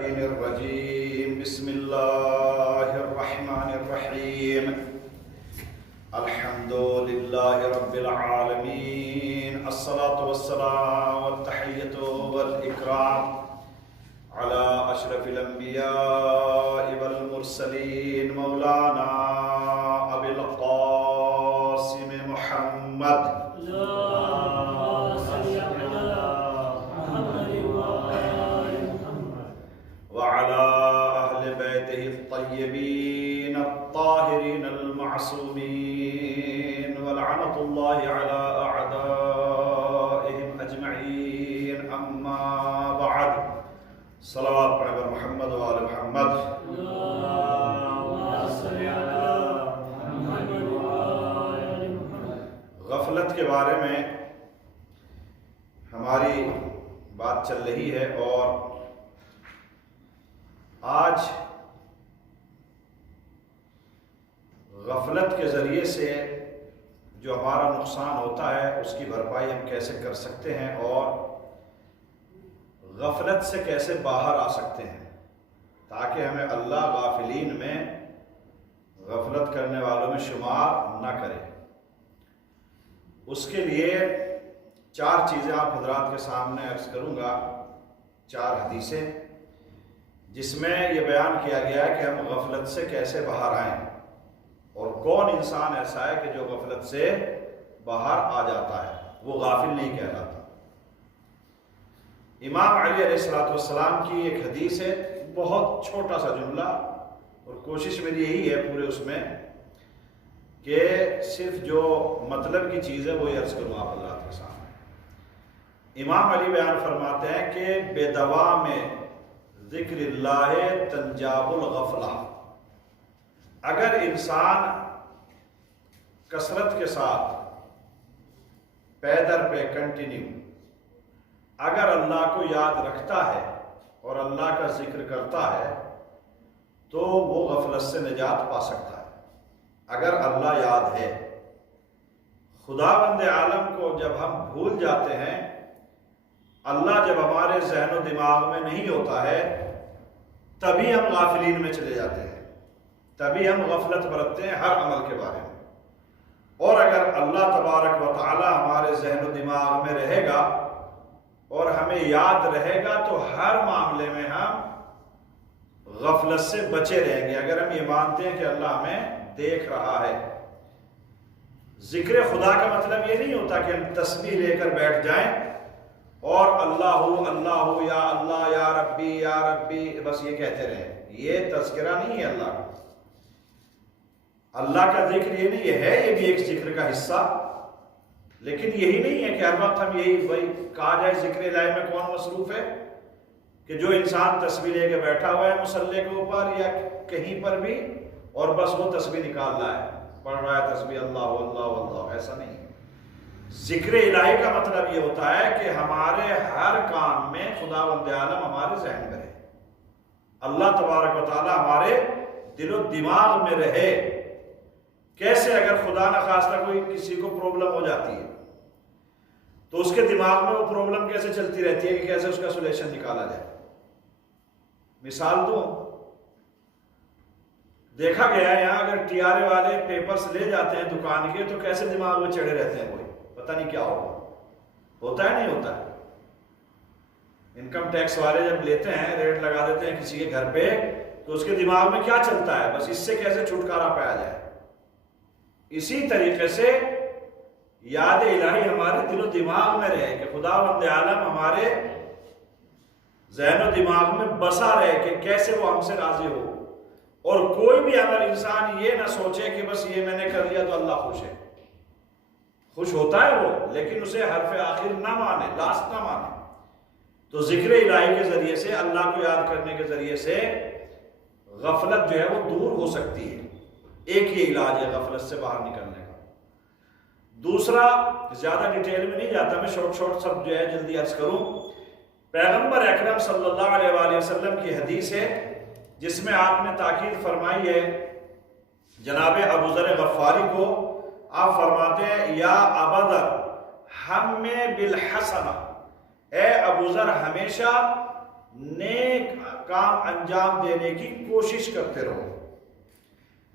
الرجيم بسم الله الرحمن الرحيم الحمد لله رب العالمين الصلاة والسلام والتحية والإكرام على أشرف الأنبياء والمرسلين مولانا أبي القاسم محمد وعلى أهل بيته الطيبين الطاهرين المعصومين ولعنة الله على أعدائهم أجمعين أما بعد صلوات على محمد وآل محمد غفلت کے بارے میں ہماری بات چل رہی ہے اور آج غفلت کے ذریعے سے جو ہمارا نقصان ہوتا ہے اس کی بھرپائی ہم کیسے کر سکتے ہیں اور غفلت سے کیسے باہر آ سکتے ہیں تاکہ ہمیں اللہ غافلین میں غفلت کرنے والوں میں شمار نہ کرے۔ اس کے لیے چار چیزیں آپ حضرات کے سامنے عرض کروں گا، چار حدیثیں جس میں یہ بیان کیا گیا ہے کہ ہم غفلت سے کیسے باہر آئیں اور کون انسان ایسا ہے کہ جو غفلت سے باہر آ جاتا ہے، وہ غافل نہیں کہلاتا۔ امام علی علیہ السلام کی ایک حدیث ہے، بہت چھوٹا سا جملہ، اور کوشش میری یہی ہے پورے اس میں کہ صرف جو مطلب کی چیز ہے وہی عرض کروں آپ حضرات کے سامنے۔ امام علی بیان فرماتے ہیں کہ بے دوا میں ذکر اللہ تنجاب الغفلہ، اگر انسان کثرت کے ساتھ پے در پہ کنٹینیو اگر اللہ کو یاد رکھتا ہے اور اللہ کا ذکر کرتا ہے تو وہ غفلت سے نجات پا سکتا ہے۔ اگر اللہ یاد ہے، خداوند عالم کو جب ہم بھول جاتے ہیں، اللہ جب ہمارے ذہن و دماغ میں نہیں ہوتا ہے، تبھی ہم غافلین میں چلے جاتے ہیں، تبھی ہم غفلت برتتے ہیں ہر عمل کے بارے میں۔ اور اگر اللہ تبارک و تعالی ہمارے ذہن و دماغ میں رہے گا اور ہمیں یاد رہے گا تو ہر معاملے میں ہم غفلت سے بچے رہیں گے، اگر ہم یہ مانتے ہیں کہ اللہ ہمیں دیکھ رہا ہے۔ ذکر خدا کا مطلب یہ نہیں ہوتا کہ ہم تسبیح لے کر بیٹھ جائیں اور اللہ اللہ یا اللہ یا ربی بس یہ کہتے رہیں، یہ تذکرہ نہیں ہے اللہ کا۔ اللہ کا ذکر یہ نہیں ہے، یہ بھی ایک ذکر کا حصہ، لیکن یہی نہیں ہے کہ ہر وقت ہم یہی کہا جائے ذکر الہی میں کون مصروف ہے کہ جو انسان تسبیح لے کے بیٹھا ہوا ہے مصلی کے اوپر یا کہیں پر بھی اور بس وہ تسبیح نکال رہا ہے، پڑھ رہا ہے تسبیح اللہ اللہ اللہ، ایسا نہیں ہے۔ ذکر الہی کا مطلب یہ ہوتا ہے کہ ہمارے ہر کام میں خداوند عالم ہمارے ذہن میں رہے، اللہ تبارک و تعالی ہمارے دل و دماغ میں رہے۔ کیسے؟ اگر خدا نخواستہ کوئی کسی کو پرابلم ہو جاتی ہے تو اس کے دماغ میں وہ پرابلم کیسے چلتی رہتی ہے کہ کیسے اس کا سولوشن نکالا جائے۔ مثال دوں، دیکھا گیا ہے یہاں اگر ٹی آر اے والے پیپرز لے جاتے ہیں دکان کے تو کیسے دماغ میں چڑھے رہتے ہیں، وہی پتہ نہیں کیا ہوگا، ہوتا ہے نہیں ہوتا ہے۔ انکم ٹیکس والے جب لیتے ہیں ریٹ لگا دیتے ہیں کسی کے گھر پہ تو اس کے دماغ میں کیا چلتا ہے، بس اس سے کیسے چھٹکارا پایا جائے۔ اسی طریقے سے یاد الہی ہمارے دل و دماغ میں رہے کہ خداوند عالم ہمارے ذہن و دماغ میں بسا رہے کہ کیسے وہ ہم سے راضی ہو، اور کوئی بھی عمل انسان یہ نہ سوچے کہ بس یہ میں نے کر لیا تو اللہ خوش ہے۔ خوش ہوتا ہے وہ، لیکن اسے حرف آخر نہ مانے، لاسٹ نہ مانے۔ تو ذکر الہی کے ذریعے سے، اللہ کو یاد کرنے کے ذریعے سے غفلت جو ہے وہ دور ہو سکتی ہے۔ ایک یہ علاج ہے غفلت سے باہر نکلنے کا۔ دوسرا، زیادہ ڈیٹیل میں نہیں جاتا، میں شارٹ سب جو ہے جلدی عرض کروں۔ پیغمبر اکرم صلی اللہ علیہ وآلہ وسلم کی حدیث ہے جس میں آپ نے تاکید فرمائی ہے جناب ابو ذر غفاری کو۔ آپ فرماتے ہیں یا ابا ذر ہم میں بالحسنہ، اے ابو ذر ہمیشہ نیک کام انجام دینے کی کوشش کرتے رہو.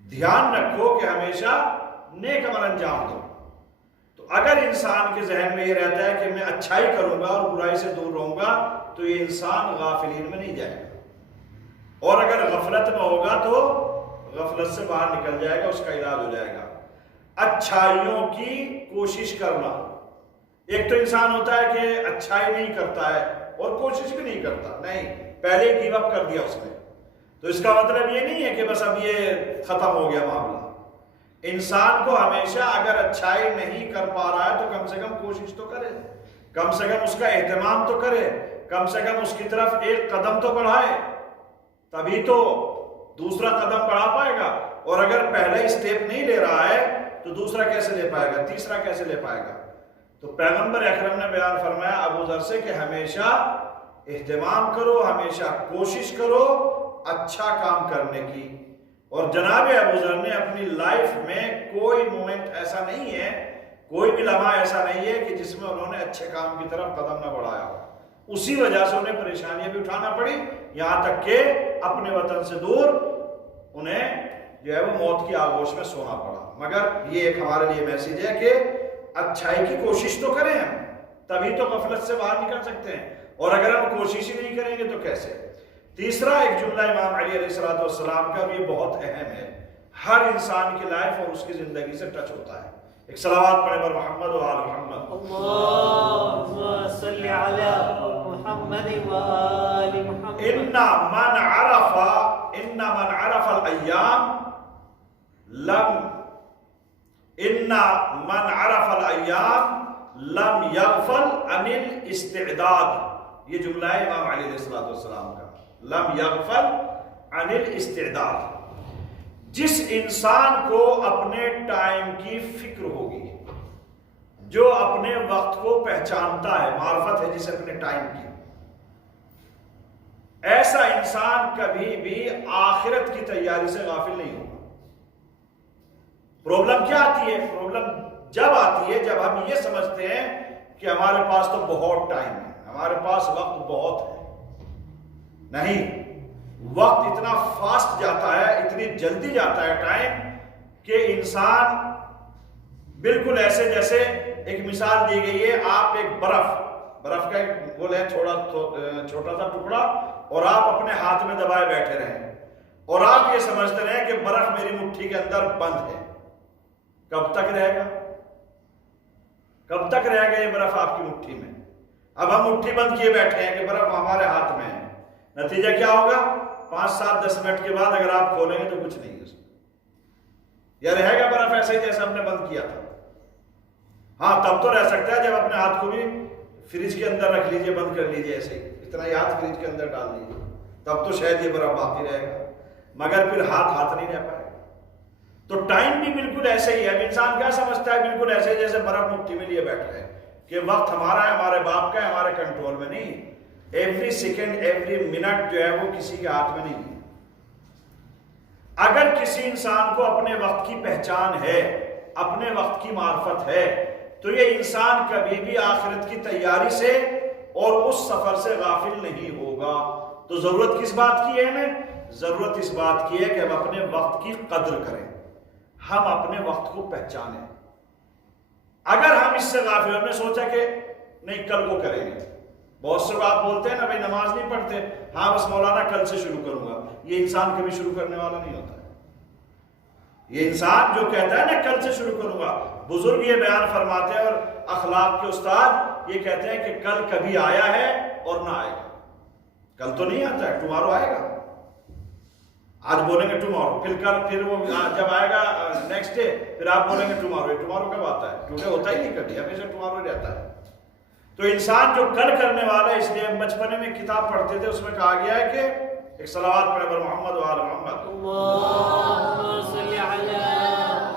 دھیان رکھو کہ ہمیشہ نیک عمل انجام دو. تو اگر انسان کے ذہن میں یہ رہتا ہے کہ میں اچھائی کروں گا اور برائی سے دور رہوں گا تو یہ انسان غافلین میں نہیں جائے گا. اور اگر غفلت میں ہوگا تو غفلت سے باہر نکل جائے گا, اس کا علاج ہو جائے گا. اچھائیوں کی کوشش کرنا. ایک تو انسان ہوتا ہے کہ اچھائی نہیں کرتا ہے اور کوشش بھی نہیں کرتا, نہیں, پہلے گیو اپ کر دیا اس نے, تو اس کا مطلب یہ نہیں ہے کہ بس اب یہ ختم ہو گیا معاملہ. انسان کو ہمیشہ اگر اچھائی نہیں کر پا رہا ہے تو کم سے کم کوشش تو کرے, کم سے کم اس کا اہتمام تو کرے, کم سے کم اس کی طرف ایک قدم تو بڑھائے, تبھی تو دوسرا قدم بڑھا پائے گا. اور اگر پہلا اسٹیپ نہیں لے رہا ہے تو دوسرا کیسے لے پائے گا, تیسرا کیسے لے پائے گا. تو پیغمبر اکرم نے بیان فرمایا ابو ذر سے کہ ہمیشہ اہتمام کرو, ہمیشہ کوشش کرو اچھا کام کرنے کی. اور جناب ابو ذر نے اپنی لائف میں کوئی مومنٹ ایسا نہیں ہے, کوئی بھی لمحہ ایسا نہیں ہے کہ جس میں انہوں نے اچھے کام کی طرف قدم نہ بڑھایا ہو. اسی وجہ سے انہیں پریشانیاں بھی اٹھانا پڑی, یہاں تک کہ اپنے وطن سے دور انہیں جو ہے وہ موت کی آغوش میں سونا پڑا. مگر یہ ایک ہمارے لیے میسیج ہے کہ اچھائی کی کوشش تو کریں ہم, تبھی تو غفلت سے باہر نکل سکتے ہیں. اور اگر ہم کوشش ہی نہیں کریں گے تو کیسے. تیسرا ایک جملہ امام علی علیہ السلام کا, اور یہ بہت اہم ہے, ہر انسان کی لائف اور اس کی زندگی سے ٹچ ہوتا ہے. ایک صلوات پڑھیں بر محمد و آل محمد. اللهم صل على محمد و آل محمد. ان من عرف الايام لم يغفل عن الاستعداد. یہ جملہ ہے امام علی علیہ السلام کا, لم يغفل عن الاستعداد. جس انسان کو اپنے ٹائم کی فکر ہوگی, جو اپنے وقت کو پہچانتا ہے, معرفت ہے جسے اپنے ٹائم کی, ایسا انسان کبھی بھی آخرت کی تیاری سے غافل نہیں ہوگا. پرابلم کیا آتی ہے؟ پرابلم جب آتی ہے جب ہم یہ سمجھتے ہیں کہ ہمارے پاس تو بہت ٹائم ہے, ہمارے پاس وقت بہت ہے. نہیں, وقت اتنا فاسٹ جاتا ہے, اتنی جلدی جاتا ہے ٹائم کہ انسان بالکل ایسے جیسے ایک مثال دی گئی ہے, آپ ایک برف کا ایک وہ لیں چھوٹا سا ٹکڑا اور آپ اپنے ہاتھ میں دبائے بیٹھے رہیں اور آپ یہ سمجھتے رہیں کہ برف میری مٹھی کے اندر بند ہے. کب تک رہے گا, کب تک رہے گا یہ برف آپ کی مٹھی میں؟ اب ہم مٹھی بند کیے بیٹھے ہیں کہ برف ہمارے ہاتھ میں ہے. نتیجہ کیا ہوگا؟ 5, 7, 10 منٹ کے بعد اگر آپ کھولیں گے تو کچھ نہیں ہے اس میں, یا رہے گا برف ایسے ہی جیسے ہم نے بند کیا تھا. ہاں تب تو رہ سکتا ہے جب اپنے ہاتھ کو بھی فریج کے اندر رکھ لیجئے, بند کر لیجئے, ایسے ہی اتنا ہی ہاتھ فریج کے اندر ڈال دیجئے, تب تو شاید یہ برف باقی رہے گا, مگر پھر ہاتھ نہیں رہ پائے گا. تو ٹائم بھی بالکل ایسے ہی ہے. اب انسان کیا سمجھتا ہے؟ بالکل ایسے جیسے برف مٹھی میں لیے بیٹھا ہے کہ وقت ہمارا ہے, ہمارے باپ کا ہے, ہمارے کنٹرول میں نہیں. ایوری سیکنڈ ایوری منٹ جو ہے وہ کسی کے ہاتھ میں نہیں ہے. اگر کسی انسان کو اپنے وقت کی پہچان ہے, اپنے وقت کی معرفت ہے, تو یہ انسان کبھی بھی آخرت کی تیاری سے اور اس سفر سے غافل نہیں ہوگا. تو ضرورت کس بات کی ہے ہمیں؟ ضرورت اس بات کی ہے کہ ہم اپنے وقت کی قدر کریں, ہم اپنے وقت کو پہچانیں. اگر ہم اس سے غافل, ہم نے سوچا کہ نہیں کل کو کریں گے. بہت سے آپ بولتے ہیں نا بھائی نماز نہیں پڑھتے, ہاں بس مولانا کل سے شروع کروں گا. یہ انسان کبھی شروع کرنے والا نہیں ہوتا ہے. یہ انسان جو کہتا ہے نا کل سے شروع کروں گا, بزرگ یہ بیان فرماتے ہیں اور اخلاق کے استاد یہ کہتے ہیں کہ کل کبھی آیا ہے اور نہ آئے گا. کل تو نہیں آتا ہے, ٹمارو آئے گا. آج بولیں گے ٹمارو, پھر کل, پھر وہ جب آئے گا نیکسٹ ڈے پھر آپ بولیں گے ٹمارو. ٹمارو کب آتا ہے؟ ٹوڈے ہوتا ہی نہیں کبھی, ہمیشہ ٹمارو ہی رہتا ہے. تو انسان جو کل کرنے والا ہے, اس لیے ہم بچپنے میں کتاب پڑھتے تھے, اس میں کہا گیا ہے کہ ایک صلوات پڑھے بر محمد و آل محمد. اللهم صل على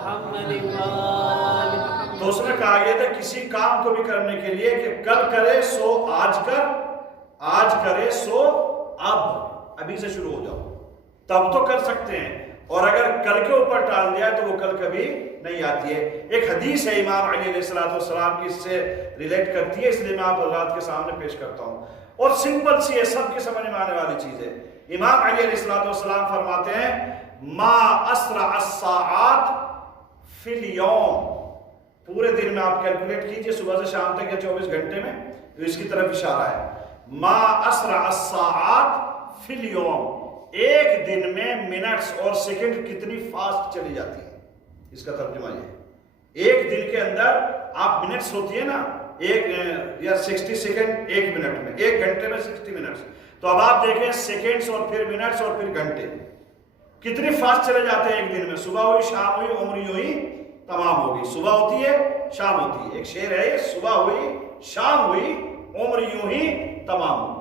محمد و آل محمد. تو اس میں کہا گیا تھا کسی کام کو بھی کرنے کے لیے کہ کل کرے سو آج کر, آج کرے سو اب, ابھی سے شروع ہو جاؤ, تب تو کر سکتے ہیں. اور اگر کل کے اوپر ٹال دیا تو وہ کل کبھی نہیں آتی ہے. ایک حدیث ہے امام علی علیہ السلام کی, اس سے ریلیٹ کرتی ہے, اس لیے میں آپ حضرات کے سامنے پیش کرتا ہوں. اور سمپل سی ہے، سب کے سمجھ میں آنے والی چیز ہے۔ امام علی علیہ السلام فرماتے ہیں ما اسرع الساعات فی الیوم، پورے دن میں آپ کیلکولیٹ کیجئے صبح سے شام تک یا 24 گھنٹے میں، تو اس کی طرف اشارہ ہے۔ ما اسرع الساعات فی الیوم، ایک دن میں منٹس اور سیکنڈ کتنی فاسٹ چلی جاتی ہے، اس کا ترجمہ یہ ہے ایک دن کے اندر آپ منٹس ہوتی ہے نا، ایک یا 60 سیکنڈ ایک منٹ میں، ایک گھنٹے میں 60 منٹس، تو اب آپ دیکھیں سیکنڈز اور پھر منٹس اور پھر گھنٹے کتنی فاسٹ چلے جاتے ہیں ایک دن میں۔ صبح ہوئی شام ہوئی عمر یوں ہی تمام ہوگی، صبح ہوتی ہے شام ہوتی ہے، ایک شعر ہے صبح ہوئی شام ہوئی عمر یوں ہی تمام ہوئی،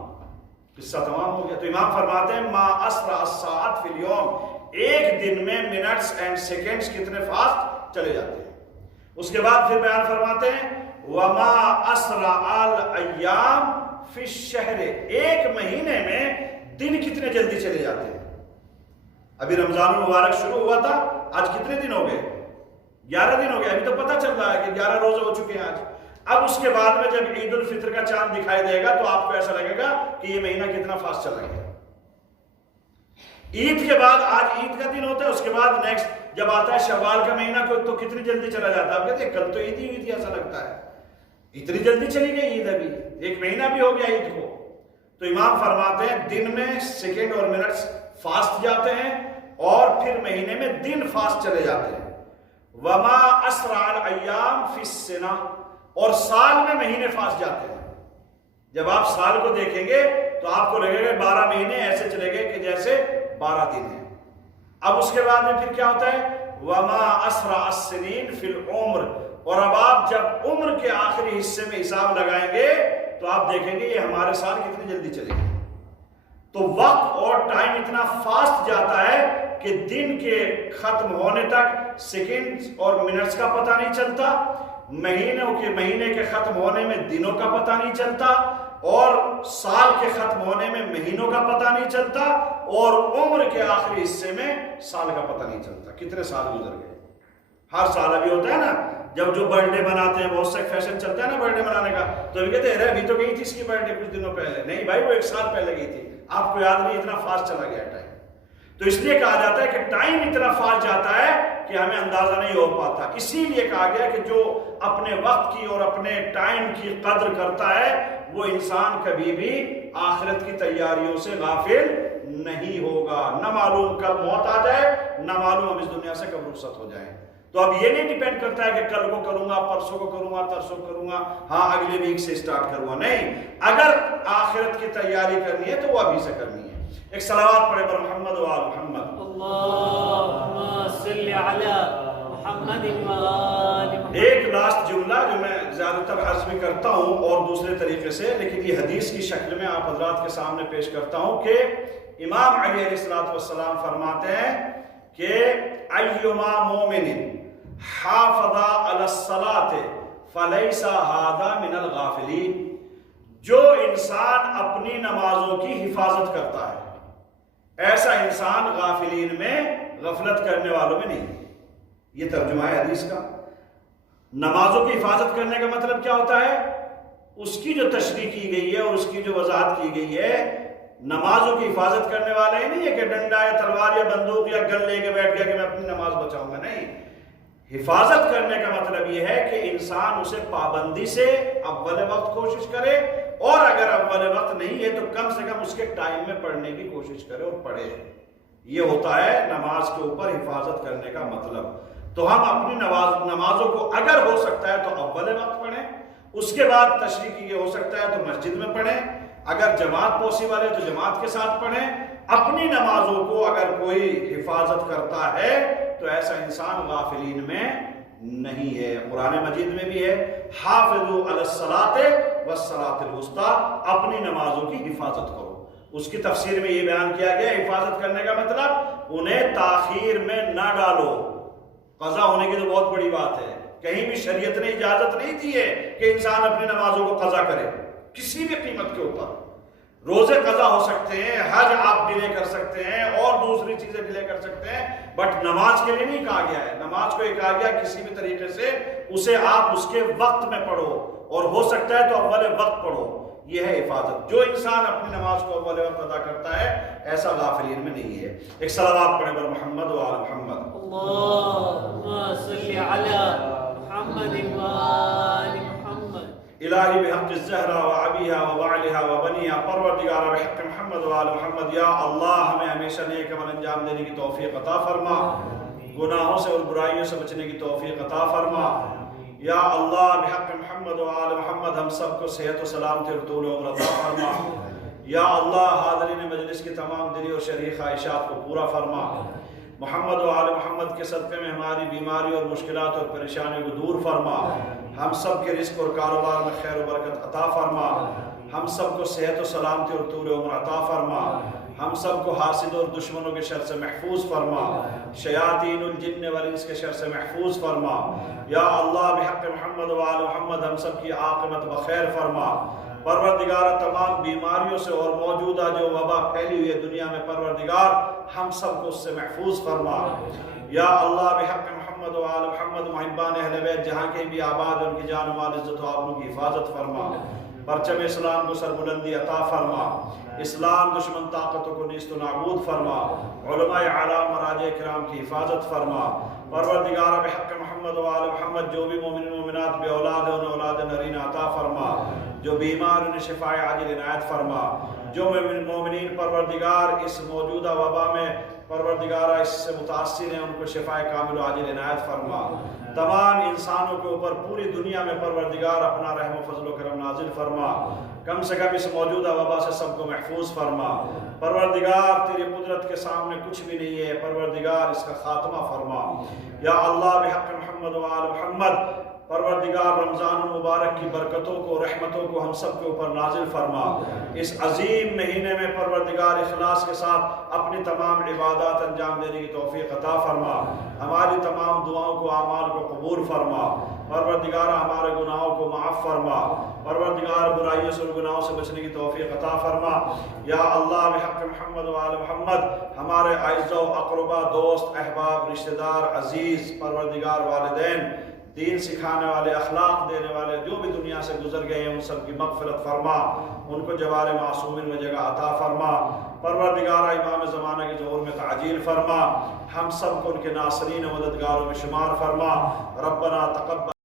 قصہ تمام ہو گیا۔ تو امام فرماتے ہیں ما اسرع الساعات فی الیوم، ایک دن میں منٹس اینڈ سیکنڈز کتنے فاسٹ چلے جاتے ہیں۔ اس کے بعد پھر بیان فرماتے ہیں وما اسرع الایام فی الشہر، ایک مہینے میں دن کتنے جلدی چلے جاتے ہیں۔ ابھی رمضان المبارک شروع ہوا تھا، آج کتنے دن ہو گئے؟ 11 دن ہو گئے، ابھی تو پتہ چل رہا ہے کہ 11 روزے ہو چکے ہیں آج۔ اب اس کے بعد میں جب عید الفطر کا چاند دکھائی دے گا تو آپ کو ایسا لگے گا کہ یہ مہینہ کتنا فاسٹ چلا گیا۔ عید کے بعد آج عید کا دن ہوتا ہے، اس کے بعد نیکسٹ جب آتا ہے شوال کا مہینہ تو کتنی جلدی چلا جاتا ہے۔ آپ کہتے ہیں کل تو عید ہی ہوئی تھی، ایسا لگتا ہے اتنی جلدی چلی گئی عید، ابھی ایک مہینہ بھی ہو گیا عید کو۔ تو امام فرماتے ہیں دن میں سیکنڈ اور منٹس فاسٹ جاتے ہیں اور پھر مہینے میں دن فاسٹ چلے جاتے ہیں۔ وما اسرع الایام فی السنہ، اور سال میں مہینے فاسٹ جاتے ہیں۔ جب آپ سال کو دیکھیں گے تو آپ کو لگے گا 12 مہینے ایسے چلے گئے کہ جیسے 12 دن ہیں۔ اب اس کے بعد میں پھر کیا ہوتا ہے وما اسرع السنین فی العمر، اور اب آپ جب عمر کے آخری حصے میں حساب لگائیں گے تو آپ دیکھیں گے یہ ہمارے سال کتنی جلدی چلے گئے۔ تو وقت اور ٹائم اتنا فاسٹ جاتا ہے کہ دن کے ختم ہونے تک سیکنڈز اور منٹس کا پتہ نہیں چلتا، مہینے کے ختم ہونے میں دنوں کا پتہ نہیں چلتا، اور سال کے ختم ہونے میں مہینوں کا پتہ نہیں چلتا، اور عمر کے آخری حصے میں سال کا پتہ نہیں چلتا کتنے سال گزر گئے۔ ہر سال ابھی ہوتا ہے نا جب جو برتھ ڈے مناتے ہیں، بہت سے فیشن چلتا ہے نا برتھ ڈے منانے کا، تو ابھی کہتے ہیں ابھی تو گئی تھی اس کی برتھ ڈے کچھ دنوں پہلے، نہیں بھائی وہ 1 سال پہلے گئی تھی، آپ کو یاد نہیں، اتنا فاسٹ چلا گیا ٹائم۔ تو اس لیے کہا جاتا ہے کہ ٹائم اتنا فاسٹ جاتا ہے کہ ہمیں اندازہ نہیں ہو پاتا۔ اسی لیے کہا گیا کہ جو اپنے وقت کی اور اپنے ٹائم کی قدر کرتا ہے وہ انسان کبھی بھی آخرت کی تیاریوں سے غافل نہیں ہوگا، نہ معلوم کب موت آ جائے، نہ معلوم ہم اس دنیا سے کب رخصت ہو جائیں۔ تو اب یہ نہیں ڈیپینڈ کرتا ہے کہ کل کو کروں گا، پرسوں کو کروں گا، ترسوں کو کروں گا، ہاں اگلے ویک سے سٹارٹ کروں گا، نہیں، اگر آخرت کی تیاری کرنی ہے تو وہ ابھی سے کرنی ہے۔ ایک صلوات پڑھے بر محمد و آل محمد۔ اللہم صلی علی محمد و آل محمد۔ ایک لاسٹ جملہ جو میں زیادہ تر عرض بھی کرتا ہوں اور دوسرے طریقے سے، لیکن یہ حدیث کی شکل میں آپ حضرات کے سامنے پیش کرتا ہوں کہ امام علی علیہ السلام فرماتے ہیں کہ ایما مومن حافظ علی الصلاۃ فلیس ھذا من الغافلین، جو انسان اپنی نمازوں کی حفاظت کرتا ہے ایسا انسان غافلین میں، غفلت کرنے والوں میں نہیں۔ یہ ترجمہ ہے حدیث کا۔ نمازوں کی حفاظت کرنے کا مطلب کیا ہوتا ہے؟ اس کی جو تشریح کی گئی ہے اور اس کی جو وضاحت کی گئی ہے، نمازوں کی حفاظت کرنے والا ہی نہیں ہے کہ ڈنڈا یا تلوار یا بندوق یا گن لے کے بیٹھ گیا کہ میں اپنی نماز بچاؤں گا، نہیں۔ حفاظت کرنے کا مطلب یہ ہے کہ انسان اسے پابندی سے اول وقت کوشش کرے، اور اگر اول وقت نہیں ہے تو کم سے کم اس کے ٹائم میں پڑھنے کی کوشش کرے اور پڑھے۔ یہ ہوتا ہے نماز کے اوپر حفاظت کرنے کا مطلب۔ تو ہم اپنی نمازوں کو اگر ہو سکتا ہے تو اول وقت پڑھیں، اس کے بعد تشریح کی ہو سکتا ہے تو مسجد میں پڑھیں، اگر جماعت پاسبل ہے تو جماعت کے ساتھ پڑھیں۔ اپنی نمازوں کو اگر کوئی حفاظت کرتا ہے تو ایسا انسان غافلین میں نہیں ہے۔ قرآن مجید میں بھی ہے حافظوا علی الصلاۃ والصلاۃ الوسطیٰ، اپنی نمازوں کی حفاظت کرو۔ اس کی تفسیر میں یہ بیان کیا گیا حفاظت کرنے کا مطلب انہیں تاخیر میں نہ ڈالو۔ قضا ہونے کی تو بہت بڑی بات ہے، کہیں بھی شریعت نے اجازت نہیں دی ہے کہ انسان اپنی نمازوں کو قضا کرے کسی بھی قیمت کے اوپر۔ روزے قضا ہو سکتے ہیں، حج آپ ڈیلے کر سکتے ہیں اور دوسری چیزیں ڈیلے کر سکتے ہیں، بٹ نماز کے لیے نہیں کہا گیا ہے۔ نماز کو یہ کہا گیا کسی بھی طریقے سے اسے آپ اس کے وقت میں پڑھو، اور ہو سکتا ہے تو اول وقت پڑھو۔ یہ ہے حفاظت. جو انسان اپنی نماز کو اول وقت ادا کرتا ہے ایسا غافلین میں نہیں ہے. ایک صلوات پڑھیں بر محمد و آل محمد. اللهم صل على محمد وآل محمد. الہی بحق الزہرا و ابیہا و بعلہا و بنیہا، پروردگارہ بحق محمد و آل محمد، یا اللہ ہمیں ہمیشہ نیک عمل انجام دینے کی توفیق عطا فرما، گناہوں سے اور برائیوں سے بچنے کی توفیق عطا فرما. یا اللہ بحق محمد و آل محمد ہم سب کو صحت و سلامتی اور طول عمر عطا فرما. یا اللہ حاضرین مجلس کی تمام دلی اور شرعی خواہشات کو پورا فرما. محمد و آل محمد کے صدقے میں ہماری بیماری اور مشکلات اور پریشانیوں کو دور فرما. ہم سب کے رزق اور کاروبار میں خیر و برکت عطا فرما. ہم سب کو صحت و سلامتی اور طول عمر عطا فرما. ہم سب کو حاسد اور دشمنوں کے شر سے محفوظ فرما. شیاطین الجن والانس کے شر سے محفوظ فرما. یا اللہ بحق محمد و آل محمد ہم سب کی عاقبت بخیر فرما. پروردگار تمام بیماریوں سے اور موجودہ جو وبا پھیلی ہوئی ہے دنیا میں، پروردگار ہم سب کو اس سے محفوظ فرما. یا اللہ بحق محمد و آل محمد محبان اہل بیت جہاں کے بھی آباد ان کی جان و مال عزت و آبرو کی حفاظت فرما. پرچم اسلام کو سربلندی عطا فرما. اسلام دشمن طاقتوں کو نیست و نابود فرما. علماء اعلام مراجع کرام کی حفاظت فرما. پروردگار بحق محمد و آل محمد جو بھی مومن مومنات بے اولاد ہیں انہیں اولاد نرین عطا فرما. جو بیمار انہیں شفاء عاجل عنایت فرما. جو مومنین پروردگار اس موجودہ وبا میں پروردگارہ اس سے متاثر ہیں ان کو شفاء کامل و عاجل عنایت فرما. تمام انسانوں کے اوپر پوری دنیا میں پروردگار اپنا رحم و فضل و کرم نازل فرما. کم سے کم اس موجودہ وبا سے سب کو محفوظ فرما. پروردگار تیری قدرت کے سامنے کچھ بھی نہیں ہے، پروردگار اس کا خاتمہ فرما. یا اللہ بحق محمد و آل محمد پروردگار رمضان المبارک کی برکتوں کو رحمتوں کو ہم سب کے اوپر نازل فرما. اس عظیم مہینے میں پروردگار اخلاص کے ساتھ اپنی تمام عبادات انجام دینے کی توفیق عطا فرما. ہماری تمام دعاؤں کو اعمال کو قبول فرما. پروردگار ہمارے گناہوں کو معاف فرما. پروردگار برائیوں سے اور گناہوں سے بچنے کی توفیق عطا فرما. یا اللہ بحق محمد و آل محمد ہمارے اعزاء و اقربا، دوست، احباب، رشتہ دار، عزیز، پروردگار والدین، دین سکھانے والے، اخلاق دینے والے جو بھی دنیا سے گزر گئے ہیں ان سب کی مغفرت فرما. ان کو جوار معصومین میں جگہ عطا فرما. پروردگارہ امام زمانہ کے ظہور میں تعجیل فرما. ہم سب کو ان کے ناصرین و مددگاروں میں شمار فرما. ربنا تقبل